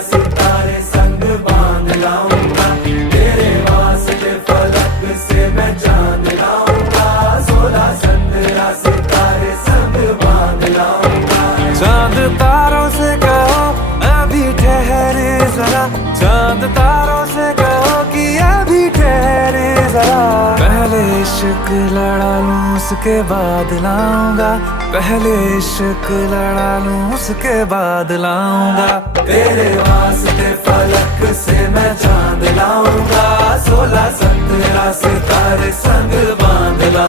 सितारे संग बांध लाऊंगा, तेरे वास्ते फलक से मैं चांद लाऊंगा, 16 17 सितारे संग बांध लाऊंगा। चांद तारों से कहो अभी ठहरे जरा, चांद तारों से कहो कि अभी ठहरे जरा। पहले इश्क लड़ा लूं उसके बाद लाऊंगा, पहले इश्क लड़ा लूं उसके बाद लाऊंगा। तेरे वास्ते फलक से मैं चांद लाऊंगा, 16 17 सितारे संग बांध लाऊंगा।